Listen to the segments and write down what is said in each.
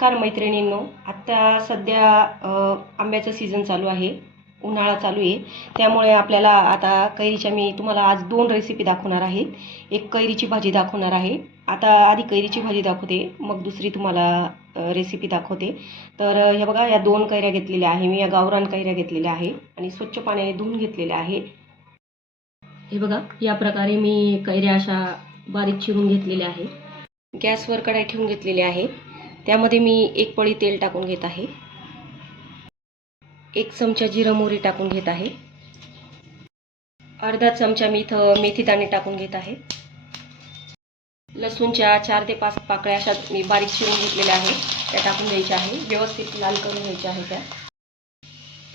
नमस्कार मैत्रिणींनो, आता सध्या आंब्याचं सीझन चालू आहे, उन्हाळा चालू आहे. त्यामुळे आपल्याला आता कैरीच्या मी तुम्हाला आज 2 रेसिपी दाखवणार आहे. एक कैरीची भाजी दाखवणार आहे. आता आधी कैरीची भाजी दाखवते, मग दुसरी तुम्हाला रेसिपी दाखवते. तर हे बघा, या 2 कैऱ्या घेतलेल्या आहे मी, या गावरान कैऱ्या घेतलेल्या आहे आणि स्वच्छ पाण्याने धुवून घेतलेल्या आहे. हे बघा, या प्रकारे मी कैऱ्या अशा बारीक चिरून घेतलेल्या आहे. गॅसवर कढई ठेवून घेतलेली आहे. त्यामध्ये मी 1 पळी तेल टाकून घेत आहे. 1 चमचा जिरं मोहरी टाकून घेत आहे. अर्धा चमचा मी इथं मेथी दाणे टाकून घेत आहे. लसूणच्या 4 ते 5 पाकळ्या अशा मी बारीक चिरून घेतलेल्या आहे, त्या टाकून घ्यायच्या आहे. व्यवस्थित लाल करून घ्यायच्या आहे. त्या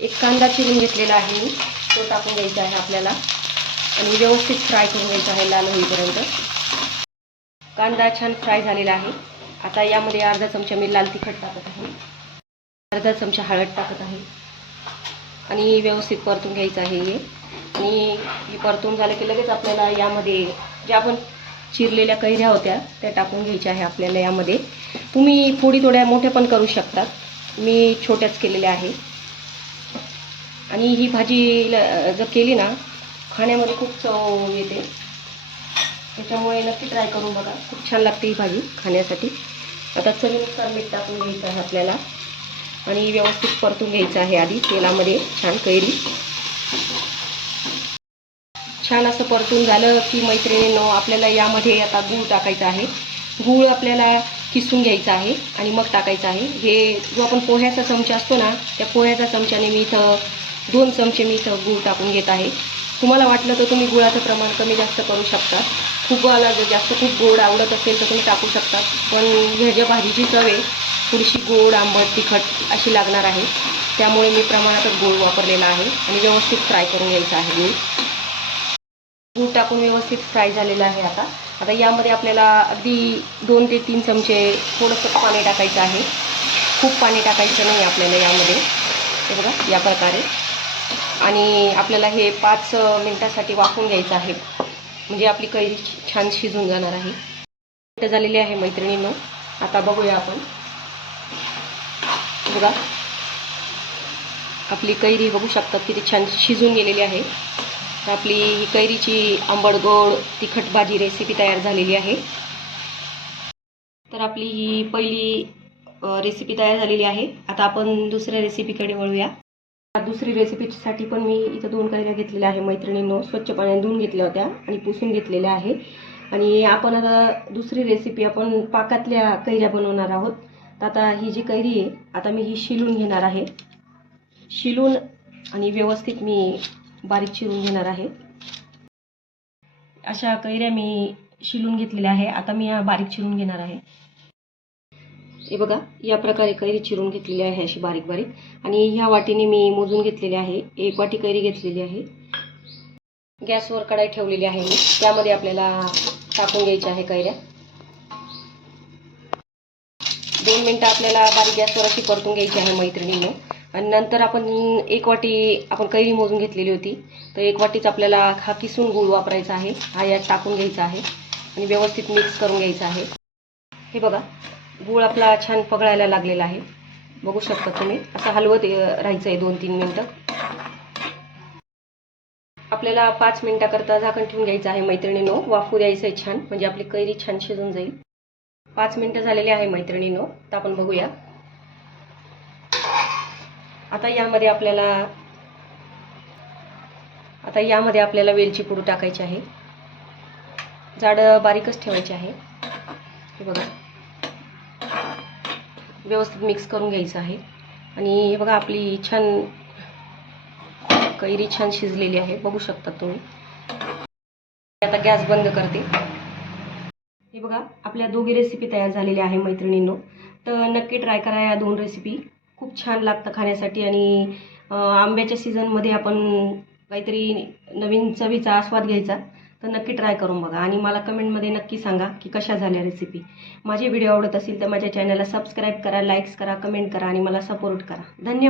1 कांदा चिरून घेतलेला आहे मी, तो टाकून घ्यायचा आहे आपल्याला आणि व्यवस्थित फ्राय करून घ्यायचा आहे लाल होईपर्यंत. कांदा छान फ्राय झालेला आहे. आता यामध्ये अर्धा चमचा मी लाल तिखट टाकत आहे, अर्धा चमचा हळद टाकत आहे आणि व्यवस्थित परतून घ्यायचं आहे हे. आणि हे परतून झालं की लगेच आपल्याला यामध्ये ज्या आपण चिरलेल्या कैऱ्या होत्या त्या टाकून घ्यायच्या आहे आपल्याला. यामध्ये तुम्ही फोडी थोड्या मोठ्या पण करू शकतात, मी छोट्याच केलेल्या आहे. आणि ही भाजी जर केली ना, खाण्यामध्ये खूप चव येते, त्याच्यामुळे नक्की ट्राय करून बघा. खूप छान लागते ही भाजी खाण्यासाठी. आता चवीनुसार मीठ टाकून घ्यायचं आहे आपल्याला आणि व्यवस्थित परतून घ्यायचं आहे आधी तेलामध्ये छान कैरी. छान असं परतून झालं की मैत्रिणींनो, आपल्याला यामध्ये आता गूळ टाकायचा आहे. गूळ आपल्याला किसून घ्यायचा आहे आणि मग टाकायचं आहे. हे जो आपण पोह्याचा चमचा असतो ना, त्या पोह्याच्या चमच्याने मी इथं 2 चमचे मी इथं गूळ टाकून घेत आहे. तुम्हाला वाटलं तर तुम्ही गुळाचं प्रमाण कमी जास्त करू शकता. खूपवाला जर जास्त खूप गोड आवडत असेल तर तुम्ही टाकू शकता, पण ह्याच्या भाजीची चव आहे थोडीशी गोड आंबट तिखट अशी लागणार आहे, त्यामुळे मी प्रमाणातच गूळ वापरलेला आहे. आणि व्यवस्थित फ्राय करून घ्यायचं आहे. गूळ टाकून व्यवस्थित फ्राय झालेलं आहे. आता यामध्ये आपल्याला अगदी 2 ते 3 चमचे थोडंसं पाणी टाकायचं आहे. खूप पाणी टाकायचं नाही आपल्याला यामध्ये. हे बघा, या प्रकारे. आणि आपल्याला हे 5 मिनिटासाठी वाफवून घ्यायचं आहे, म्हणजे आपली कैरी छान शिजून जाणार आहे. मिनिटं झालेली आहे मैत्रिणींनो. आता बघूया आपण. बघा, आपली कैरी बघू शकतात किती छान शिजून गेलेली आहे. तर आपली ही कैरीची आंबट गोड तिखट भाजी रेसिपी तयार झालेली आहे. तर आपली ही पहिली रेसिपी तयार झालेली आहे. आता आपण दुसऱ्या रेसिपीकडे वळूया. दुसरी रेसिपीसाठी पण मी इथं 2 कैऱ्या घेतलेल्या आहे मैत्रिणींनो. स्वच्छ पाण्याने धुवून घेतल्या होत्या आणि पुसून घेतलेल्या आहे. आणि आपण आता दुसरी रेसिपी आपण पाकातल्या कैऱ्या बनवणार आहोत. तर आता ही जी कैरी आहे, आता मी ही शिलून घेणार आहे. शिलून आणि व्यवस्थित मी बारीक चिरून घेणार आहे. अशा कैऱ्या मी शिलून घेतलेल्या आहे. आता मी या बारीक चिरून घेणार आहे. हे बघा, या प्रकारे कैरी चिरून घेतलेली आहे अशी बारीक बारीक. आणि ह्या वाटीने मी मोजून घेतलेली आहे. 1 वाटी कैरी घेतलेली आहे. गॅसवर कढई ठेवलेली आहे मी, त्यामध्ये आपल्याला टाकून घ्यायच्या आहे कैऱ्या. 2 मिनिटं आपल्याला बारीक गॅसवर अशी परतून घ्यायची आहे मैत्रिणींनो. आणि नंतर आपण 1 वाटी आपण कैरी मोजून घेतलेली होती, तर 1 वाटीच आपल्याला हा किसून गूळ वापरायचा आहे. हा यात टाकून घ्यायचा आहे आणि व्यवस्थित मिक्स करून घ्यायचा आहे. हे बघा, गूळ आपला छान पगळायला लागलेला आहे, बघू शकता तुम्ही. असं हलवत राहायचं आहे 2-3 मिनिटं. आपल्याला 5 मिनिटाकरता झाकण ठेवून घ्यायचं आहे मैत्रिणींनो. वाफू द्यायचं आहे छान, म्हणजे आपली कैरी छान शिजून जाईल. 5 मिनिटं झालेली आहे मैत्रिणींनो. तर आपण बघूया. आता यामध्ये आपल्याला वेलची पूड टाकायची आहे. जाड बारीकच ठेवायची आहे. हे बघा, व्यवस्थित मिक्स करून घ्यायचं आहे. आणि हे बघा, आपली छान कैरी छान शिजलेली आहे, बघू शकता तुम्ही. आता गॅस बंद करते. हे बघा, आपल्या 2 रेसिपी तयार झालेल्या आहे मैत्रिणींनो. तर नक्की ट्राय करा या 2 रेसिपी. खूप छान लागतं खाण्यासाठी. आणि आंब्याच्या सीझनमध्ये आपण काहीतरी नवीन चवीचा आस्वाद घ्यायचा, तर नक्की ट्राय करून बघा. आणि मला कमेंटमध्ये नक्की सांगा की कशा झाल्या रेसिपी. माझे व्हिडिओ आवडत असेल तर माझ्या चॅनलला सबस्क्राईब करा, लाईक्स करा, कमेंट करा आणि मला सपोर्ट करा. धन्यवाद.